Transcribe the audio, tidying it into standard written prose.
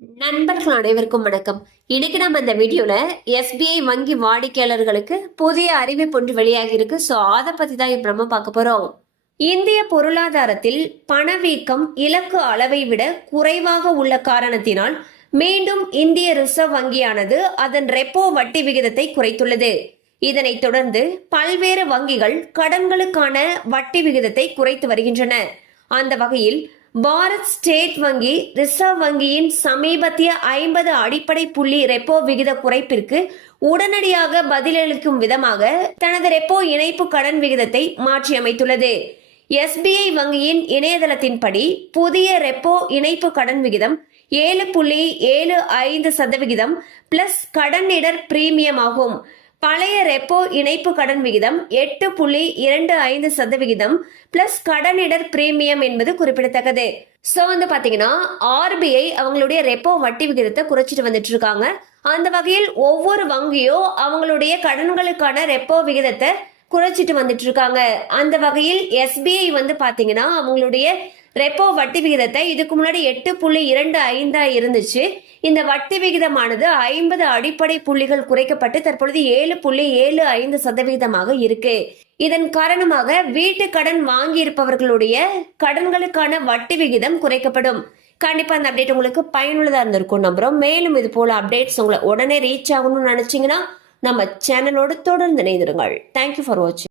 நண்பர்கள் அனைவருக்கும் வணக்கம். இன்னைக்கு நம்ம இந்த வீடியோல எஸ்பிஐ வங்கி வாடிக்கையாளர்களுக்கு புதிய அறிவிப்பு ஒன்று வெளியாகி இருக்கு. சோ அதை பத்தி தான் இப்ப நம்ம பார்க்க போறோம். இந்திய பொருளாதாரத்தில் பணவீக்கம் இலக்கு அளவை விட குறைவாக உள்ள காரணத்தினால் மீண்டும் இந்திய ரிசர்வ் வங்கியானது அதன் ரெப்போ வட்டி விகிதத்தை குறைத்துள்ளது. இதனைத் தொடர்ந்து பல்வேறு வங்கிகள் கடன்களுக்கான வட்டி விகிதத்தை குறைத்து வருகின்றன. அந்த வகையில் பாரத் ஸ்டேட் வங்கி ரிசர்வ் வங்கியின் சமீபத்திய 50 அடிப்படை புள்ளி ரெப்போ விகித குறைப்பிற்கு உடனடியாக பதிலளிக்கும் விதமாக தனது ரெப்போ இணைப்பு கடன் விகிதத்தை மாற்றியமைத்துள்ளது. எஸ்பிஐ வங்கியின் இணையதளத்தின்படி புதிய ரெப்போ இணைப்பு கடன் விகிதம் 7.75% பிளஸ் கடனிடர் பிரீமியம் ஆகும். பழைய ரெப்போ இணைப்பு கடன் விகிதம் 8.25% பிளஸ் கடனிடர் பிரீமியம் என்பது குறிப்பிடத்தக்கது. சோ பாத்தீங்கன்னா ஆர்பிஐ அவங்களுடைய ரெப்போ வட்டி விகிதத்தை குறைச்சிட்டு வந்துட்டு இருக்காங்க. அந்த வகையில் ஒவ்வொரு வங்கியும் அவங்களுடைய கடன்களுக்கான ரெப்போ விகிதத்தை குறைச்சிட்டு வந்துட்டு இருக்காங்க. அந்த வகையில் எஸ்பிஐ பாத்தீங்கன்னா அவங்களுடைய ரெப்போ வட்டி விகிதத்தை இதுக்கு முன்னாடி 8.25 இருந்துச்சு. இந்த வட்டி விகிதமானது 50 அடிப்படை புள்ளிகள் குறைக்கப்பட்டு தற்பொழுது 7.75% இருக்கு. இதன் காரணமாக வீட்டு கடன் வாங்கி இருப்பவர்களுடைய கடன்களுக்கான வட்டி விகிதம் குறைக்கப்படும். கண்டிப்பா அந்த அப்டேட் உங்களுக்கு பயனுள்ளதா இருந்திருக்கும் நம்புறோம். மேலும் இது போல அப்டேட்ஸ் உங்களை உடனே ரீச் ஆகணும்னு நினைச்சீங்கன்னா நம்ம சேனலோடு தொடர்ந்து இணைந்திருங்கள். தேங்க்யூ ஃபார் வாட்சிங்.